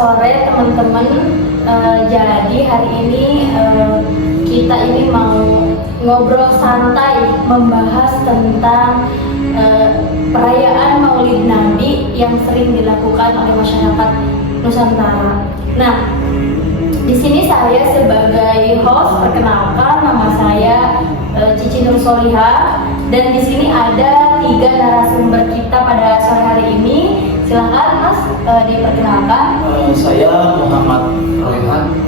sore teman-teman. Jadi hari ini kita ini mau ngobrol santai membahas tentang perayaan Maulid Nabi yang sering dilakukan oleh masyarakat Nusantara. Nah, di sini saya sebagai host, perkenalkan nama saya Cici Nur Soliha, dan di sini ada 3 narasumber kita pada sore hari ini. Silakan Mas diperkenalkan. Saya Muhammad Royhan.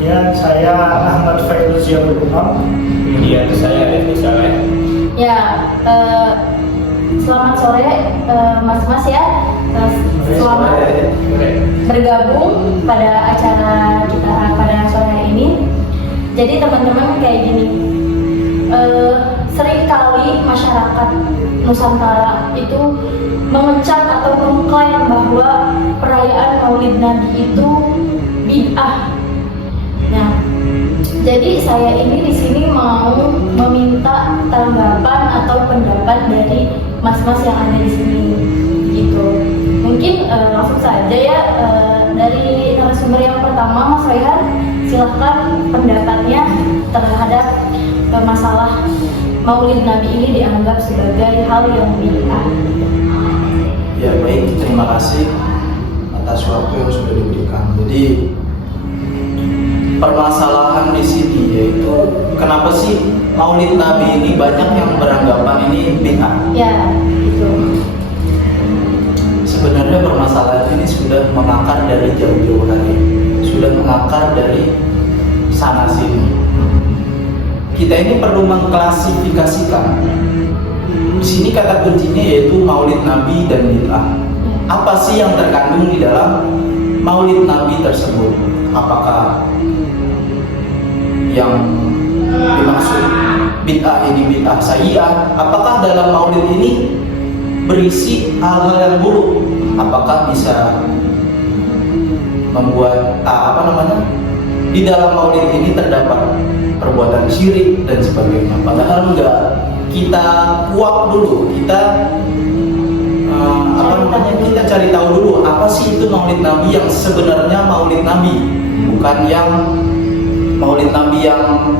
Ya, saya Ahmad Fairuz Yabulumam. Kemudian saya Devi Saleh. Ya, selamat sore Mas-mas ya. Selamat bergabung pada acara kita pada sore hari ini. Jadi teman-teman kayak gini, seringkali masyarakat Nusantara itu mengecap atau mengklaim bahwa perayaan Maulid Nabi itu bid'ah. Nah, jadi saya ini di sini mau meminta tanggapan atau pendapat dari mas-mas yang ada di sini, gitu. Mungkin langsung saja ya, dari narasumber yang pertama, Mas Royhan, silahkan pendapatnya terhadap masalah Maulid Nabi ini dianggap sebagai hal yang bid'ah. Ya baik, terima kasih atas waktu yang sudah diberikan. Jadi permasalahan di sini yaitu kenapa sih Maulid Nabi ini banyak yang beranggapan ini bid'ah? Ya, itu. Sebenarnya permasalahan ini sudah mengakar dari jauh-jauh hari, sudah mengakar dari sana sini. Kita ini perlu mengklasifikasikan. Di sini kata kuncinya yaitu Maulid Nabi dan bid'ah. Apa sih yang terkandung di dalam Maulid Nabi tersebut? Apakah yang dimaksud bid'ah ini bid'ah sayyi'ah? Apakah dalam Maulid ini berisi hal-hal yang buruk? Apakah bisa membuat di dalam Maulid ini terdapat perbuatan syirik dan sebagainya? Padahal enggak. Kita kuak dulu, kita kita cari tahu dulu apa sih itu Maulid Nabi yang sebenarnya Maulid Nabi, bukan yang Maulid Nabi yang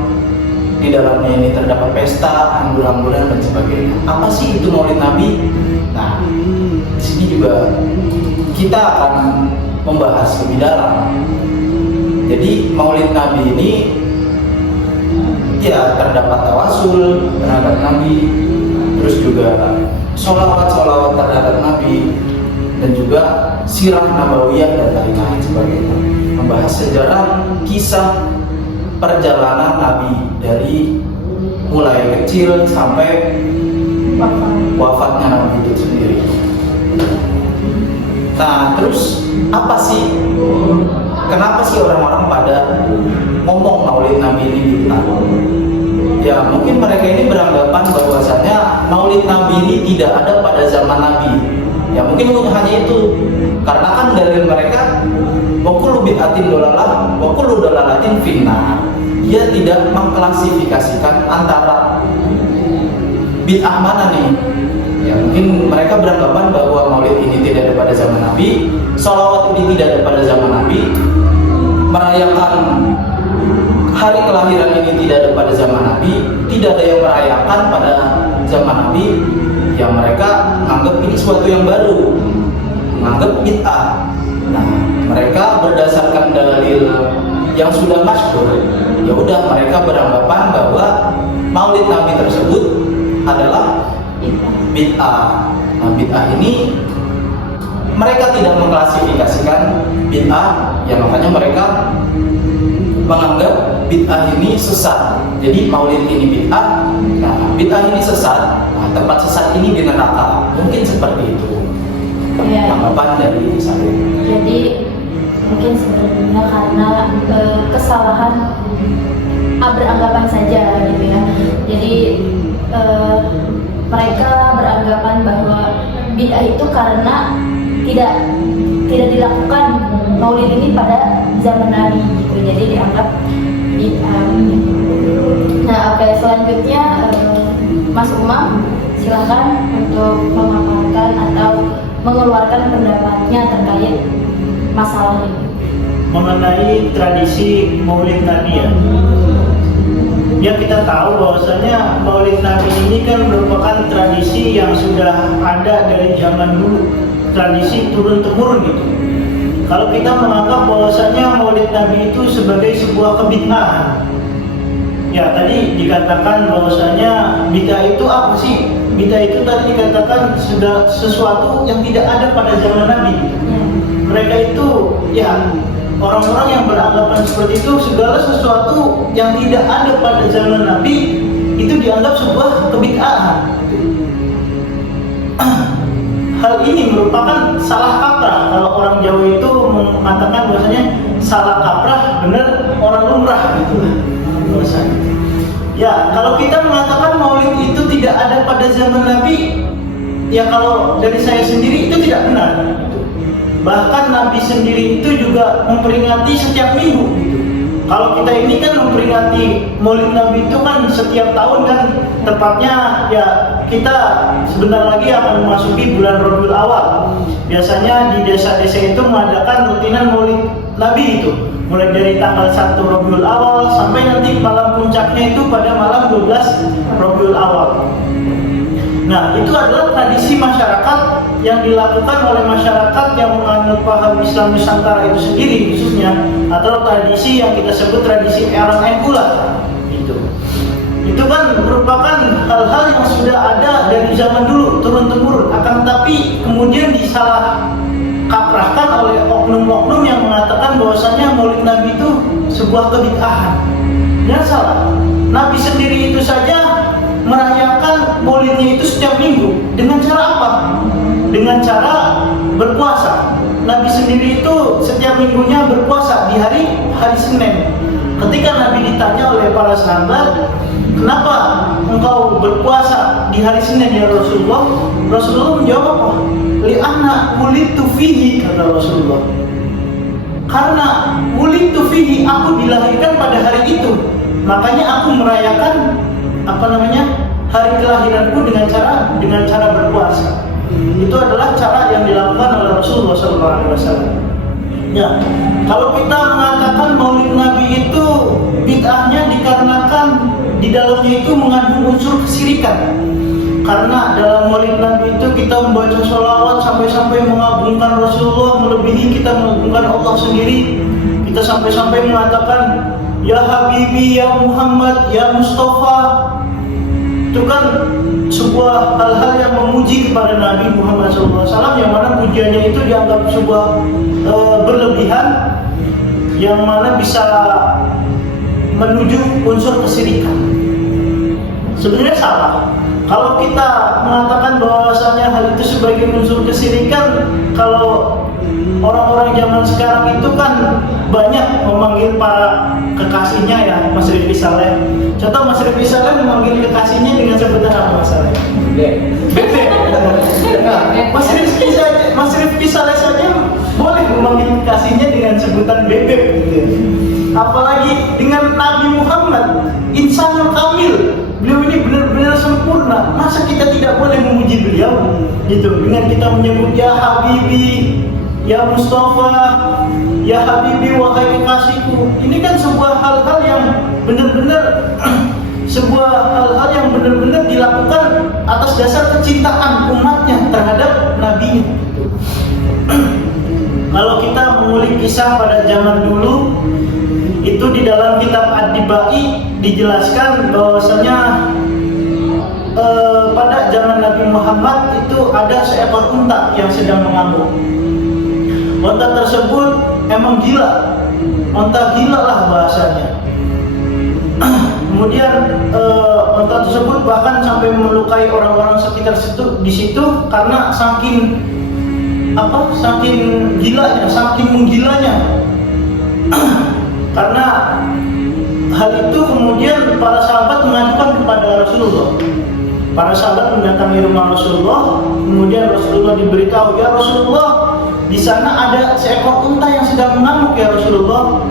di dalamnya ini terdapat pesta, anggur-angguran dan sebagainya. Apa sih itu Maulid Nabi? Nah, di sini juga kita akan membahas lebih dalam. Jadi Maulid Nabi ini ya terdapat tawasul terhadap Nabi, terus juga sholawat terhadap Nabi, dan juga sirah nabawiyah dan lain-lain sebagainya. Membahas sejarah kisah perjalanan Nabi dari mulai kecil sampai wafatnya Nabi itu sendiri. Nah, terus apa sih? Kenapa sih orang-orang pada ngomong Maulid Nabi ini bid'ah? Ya mungkin mereka ini beranggapan bahwasanya Maulid Nabi ini tidak ada pada zaman Nabi. Ya mungkin hanya itu. Karena kan dari mereka wa kullu bid'atin dolalah wa kullu dolalatin finnar. Dia tidak mengklasifikasikan antara bid'ah mana nih. Ya mungkin mereka beranggapan bahwa Maulid ini tidak ada pada zaman Nabi, sholawat ini tidak ada pada zaman Nabi, merayakan hari kelahiran ini tidak ada pada zaman Nabi, tidak ada yang merayakan pada zaman Nabi. Ya mereka menganggap ini sesuatu yang baru, menganggap bid'ah. Nah, mereka berdasarkan dalil yang sudah masyhur, ya udah mereka beranggapan bahwa Maulid Nabi tersebut adalah bid'ah. Nah, bid'ah ini mereka tidak mengklasifikasikan bid'ah, ya makanya mereka menganggap bid'ah ini sesat. Jadi Maulid ini bid'ah, nah bid'ah ini sesat, nah tempat sesat ini di neraka. Mungkin seperti itu tanggapan dari saya. Jadi mungkin sebenarnya karena kesalahan beranggapan saja gitu ya. Jadi mereka beranggapan bahwa bid'ah itu karena tidak dilakukan Maulid ini pada zaman Nabi gitu. Jadi dianggap bid'ah. Nah, oke, selanjutnya Mas Umam silahkan untuk memaparkan atau mengeluarkan pendapatnya terkait masalah ini? Mengenai tradisi Maulid Nabi ya kita tahu bahwasanya Maulid Nabi ini kan merupakan tradisi yang sudah ada dari zaman dulu, tradisi turun temurun gitu. Kalau kita menganggap bahwasanya Maulid Nabi itu sebagai sebuah kebid'ahan, ya tadi dikatakan bahwasanya bid'ah itu apa sih? Bid'ah itu tadi dikatakan sudah sesuatu yang tidak ada pada zaman Nabi. Mereka itu ya orang-orang yang beranggapan seperti itu, segala sesuatu yang tidak ada pada zaman Nabi itu dianggap sebuah kebid'ahan. Hal ini merupakan salah kaprah. Kalau orang Jawa itu mengatakan bahwasanya salah kaprah, benar orang lumrah gitu. Ya, kalau kita mengatakan Maulid itu tidak ada pada zaman Nabi, ya kalau dari saya sendiri itu tidak benar. Bahkan Nabi sendiri itu juga memperingati setiap minggu gitu. Kalau kita ini kan memperingati Maulid Nabi itu kan setiap tahun kan, tepatnya ya kita sebentar lagi akan memasuki bulan Rabiul Awal. Biasanya di desa-desa itu mengadakan rutinan Maulid Nabi itu, mulai dari tanggal 1 Rabiul Awal sampai nanti malam puncaknya itu pada malam 12 Rabiul Awal. Nah, itu adalah tradisi masyarakat yang dilakukan oleh masyarakat yang menganut paham Islam Nusantara itu sendiri khususnya, atau tradisi yang kita sebut tradisi orang NU lah. Itu kan merupakan hal-hal yang sudah ada dari zaman dulu turun temurun, akan tapi kemudian disalah kaprahkan oleh oknum-oknum yang mengatakan bahwasanya Maulid Nabi itu sebuah kebid'ahan. Yang salah. Nabi sendiri itu saja merayakan Maulidnya itu setiap minggu. Dengan cara apa? Dengan cara berpuasa. Nabi sendiri itu setiap minggunya berpuasa di hari Senin. Ketika Nabi ditanya oleh para sahabat, kenapa engkau berpuasa di hari Senin ya Rasulullah? Rasulullah menjawab apa? Li'anna wulidtu fihi, kata Rasulullah. Karena wulidtu fihi, aku dilahirkan pada hari itu. Makanya aku merayakan hari kelahiranku dengan cara berpuasa. Itu adalah cara yang dilakukan oleh Rasulullah SAW. Ya, kalau kita mengatakan Maulid Nabi itu bid'ahnya dikarenakan di dalamnya itu mengandung unsur kesyirikan. Karena dalam Maulid Nabi itu kita membaca sholawat sampai-sampai mengagungkan Rasulullah, melebihi kita mengagungkan Allah sendiri. Kita sampai-sampai mengatakan Ya Habibi, Ya Muhammad, Ya Mustafa. Itu kan sebuah hal-hal yang memuji kepada Nabi Muhammad SAW, yang mana pujiannya itu dianggap sebuah berlebihan, yang mana bisa menuju unsur kesyirikan. Sebenarnya salah. Kalau kita mengatakan bahwasanya hal itu sebagai unsur kesyirikan, kalau orang-orang zaman sekarang itu kan banyak memanggil para kekasihnya ya, Mas Rifki Saleh. Contoh Mas Rifki Saleh memanggil kekasihnya dengan sebutan apa Mas Saleh? Bebek. Nah, Mas Rifki Saleh saja boleh memanggil kekasihnya dengan sebutan bebek gitu. Apalagi dengan Nabi Muhammad, insanul kamil. Beliau ini benar-benar sempurna. Masa kita tidak boleh memuji beliau gitu dengan kita menyebut Ya Habibi, Ya Mustafa, Ya Habibi, wahai kekasihku. Ini kan sebuah hal-hal yang benar-benar benar-benar dilakukan atas dasar kecintaan umatnya terhadap nabinya. Kalau kita mengulik kisah pada zaman dulu, itu di dalam kitab Ad-Dibai dijelaskan bahwasanya pada zaman Nabi Muhammad itu ada seekor unta yang sedang mengamuk. Unta tersebut emang gila, unta gila lah bahasanya. Kemudian unta tersebut bahkan sampai melukai orang-orang sekitar di situ karena saking gilanya, saking menggilanya. Karena hal itu kemudian para sahabat mengajukan kepada Rasulullah. Para sahabat mendatangi rumah Rasulullah, kemudian Rasulullah diberitahu, ya Rasulullah, di sana ada seekor unta yang sedang mengamuk ya Rasulullah.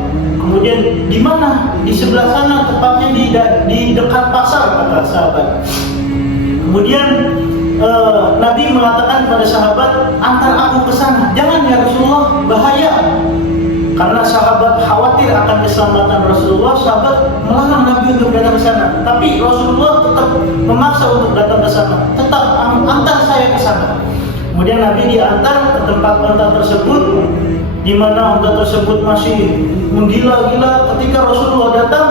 Kemudian di mana? Di sebelah sana, tepatnya di dekat pasar, kata sahabat. Kemudian Nabi mengatakan kepada sahabat, antar aku ke sana. Jangan ya Rasulullah, bahaya. Karena sahabat khawatir akan keselamatan Rasulullah, sahabat melarang Nabi untuk datang ke sana. Tapi Rasulullah tetap memaksa untuk datang ke sana. Tetap antar saya ke sana. Kemudian Nabi diantar ke tempat unta tersebut, di mana unta tersebut masih menggila-gila. Ketika Rasulullah datang,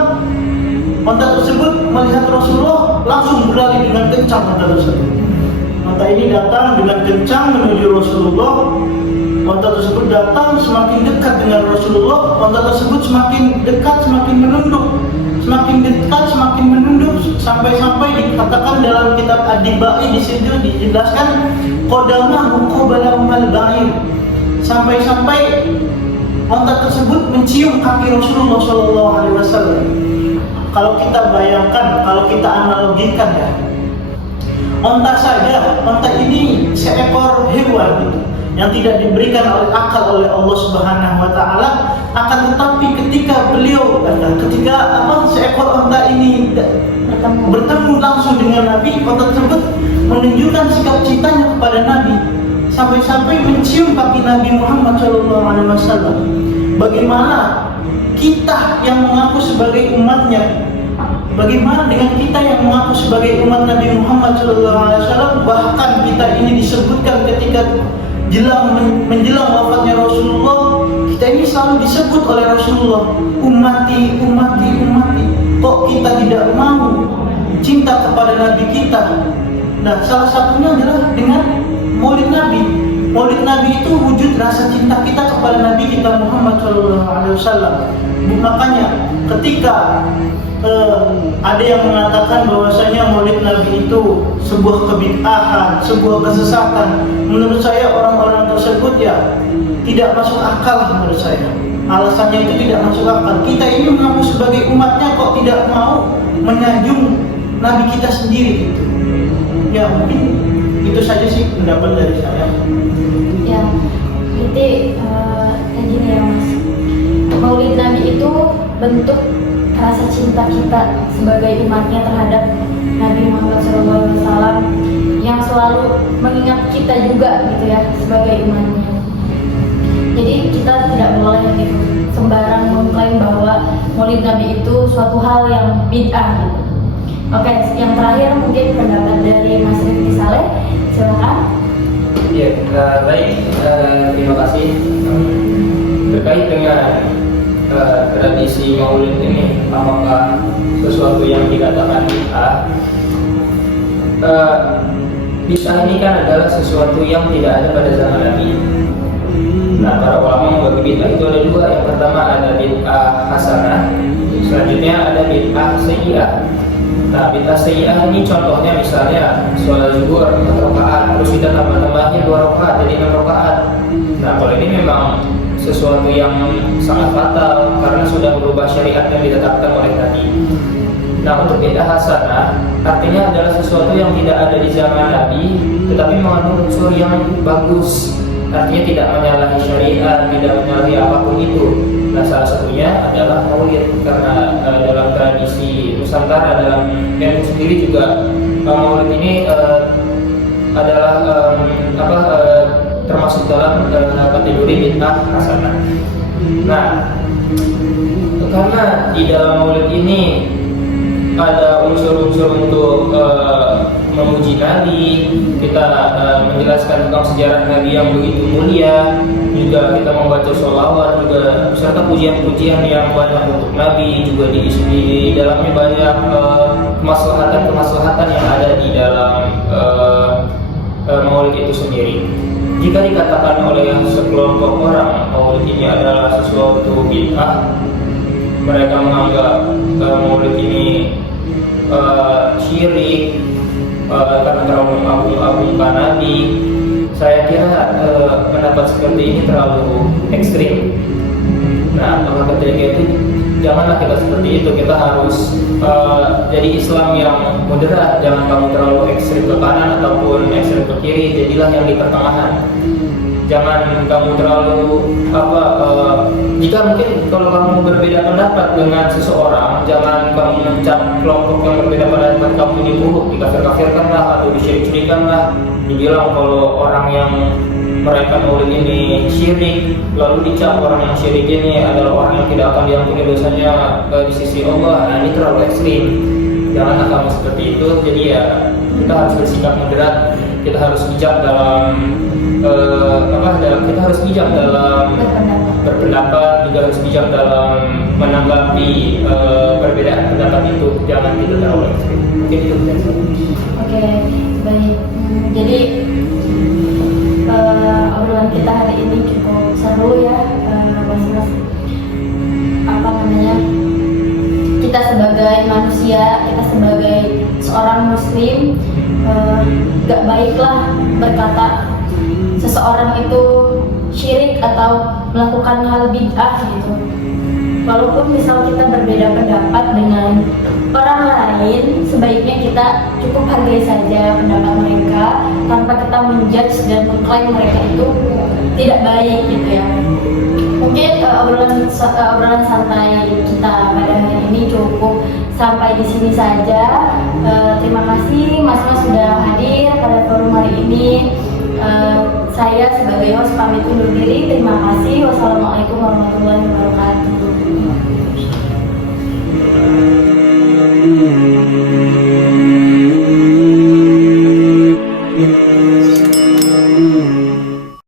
unta tersebut melihat Rasulullah langsung berlari dengan kencang unta tersebut. Unta ini datang dengan kencang menuju Rasulullah. Unta tersebut datang semakin dekat dengan Rasulullah. Unta tersebut semakin dekat, semakin menunduk, semakin dekat, semakin menunduk, sampai-sampai dikatakan dalam kitab Ad-Dibai di situ dijelaskan qadamahu qabala al-ba'ir. Sampai-sampai unta tersebut mencium kaki Rasulullah Shallallahu Alaihi Wasallam. Kalau kita bayangkan, kalau kita analogikan ya, unta saja, unta ini seekor hewan gitu, yang tidak diberikan oleh akal oleh Allah Subhanahu Wa Taala. Akan tetapi ketika seekor unta ini bertemu langsung dengan Nabi, unta tersebut menunjukkan sikap cintanya kepada Nabi, sampai-sampai mencium kaki Nabi Muhammad SAW. Bagaimana kita yang mengaku sebagai umatnya? Bagaimana dengan kita yang mengaku sebagai umat Nabi Muhammad SAW? Bahkan kita ini disebutkan ketika menjelang wafatnya Rasulullah, kita ini selalu disebut oleh Rasulullah, ummati, ummati, ummati. Kok kita tidak mau cinta kepada Nabi kita? Nah, salah satunya adalah dengan Maulid Nabi. Maulid Nabi itu wujud rasa cinta kita kepada Nabi kita Muhammad SAW. Makanya ketika ada yang mengatakan bahwasanya Maulid Nabi itu sebuah kebid'ahan, sebuah kesesatan, menurut saya orang-orang tersebut ya tidak masuk akal menurut saya. Alasannya itu tidak masuk akal. Kita ini mengaku sebagai umatnya kok tidak mau menyanjung Nabi kita sendiri gitu. Ya mungkin itu saja sih pendapat dari saya. Ya, jadi kayak gini ya Mas. Maulid Nabi itu bentuk rasa cinta kita sebagai umatnya terhadap Nabi Muhammad SAW yang selalu mengingat kita juga gitu ya sebagai umatnya. Jadi kita tidak boleh gitu sembarang mengklaim bahwa Maulid Nabi itu suatu hal yang bid'ah gitu. Oke, yang terakhir mungkin pendapat dari Mas Rifki Saleh, silakan. Ya, baik, terima kasih. Terkait dengan tradisi Maulid ini, apakah sesuatu yang dikatakan bid'ah? Bid'ah ini kan adalah sesuatu yang tidak ada pada zaman Nabi. Nah, para ulama membagi bid'ah itu ada dua. Yang pertama ada bid'ah hasanah, selanjutnya ada bid'ah sayyi'ah. Nah, bid'ah sayyi'ah ini contohnya misalnya sholat zuhur 4 rakaat, terus kita tambah-tambahin 2 rakaat jadi 6 rakaat. Nah, kalau ini memang sesuatu yang sangat fatal karena sudah berubah syariat yang ditetapkan oleh Nabi. Nah, untuk bid'ah hasanah artinya adalah sesuatu yang tidak ada di zaman Nabi tetapi mengandung unsur yang bagus. Artinya tidak menyalahi syariat, tidak menyalahi apapun itu. Nah, salah satunya adalah Maulid, karena dalam tradisi Nusantara, dalam NU sendiri juga Maulid ini adalah termasuk dalam kategori bid'ah hasanah. Nah, karena di dalam Maulid ini ada unsur-unsur untuk memuji Nabi, kita menjelaskan tentang sejarah Nabi yang begitu mulia, juga kita membaca sholawat, juga serta pujian-pujian yang banyak untuk Nabi, juga di dalamnya banyak kemaslahatan yang ada di dalam Maulid itu sendiri. Jika dikatakan oleh sekelompok orang Maulid ini adalah sesuatu bid'ah, mereka menganggap Maulid ini syirik karena terlalu mengagung-agungkan Nabi. Saya kira pendapat seperti ini terlalu ekstrim. Nah, maka ketika itu janganlah kita seperti itu. Kita harus jadi Islam yang moderat. Jangan kamu terlalu ekstrim ke kanan ataupun ekstrim ke kiri. Jadilah yang di pertengahan. Jangan kamu terlalu jika mungkin kalau kamu berbeda pendapat dengan seseorang, jangan kamu mencap kelompok yang berbeda pendapat kamu ini buruk, dikafir-kafirkan lah atau disyirik-syirikan lah, dibilang kalau orang yang mereka maulid ini syirik, lalu dicap orang yang syirik ini adalah orang yang tidak akan diampuni dosanya di sisi Allah. Nah, ini terlalu ekstrim. Janganlah kamu seperti itu. Jadi ya kita harus bersikap moderat, kita harus bijak dalam kita harus bijak dalam berpendapat, juga harus bijak dalam menanggapi perbedaan pendapat itu. Jangan kita terlalu ekstrim. Mungkin itu Oke, baik. Jadi obrolan kita hari ini cukup seru ya, Mas. Kita sebagai manusia, kita sebagai seorang muslim, gak baiklah berkata seseorang itu syirik atau melakukan hal bid'ah gitu. Walaupun misal kita berbeda pendapat dengan orang lain, sebaiknya kita cukup hargai saja pendapat mereka tanpa kita menjudge dan mengklaim mereka itu tidak baik gitu ya. Mungkin obrolan santai kita pada hari ini cukup sampai di sini saja. Terima kasih Mas sudah hadir pada forum hari ini. Saya sebagai host pamit undur diri. Terima kasih. Wassalamualaikum warahmatullahi wabarakatuh.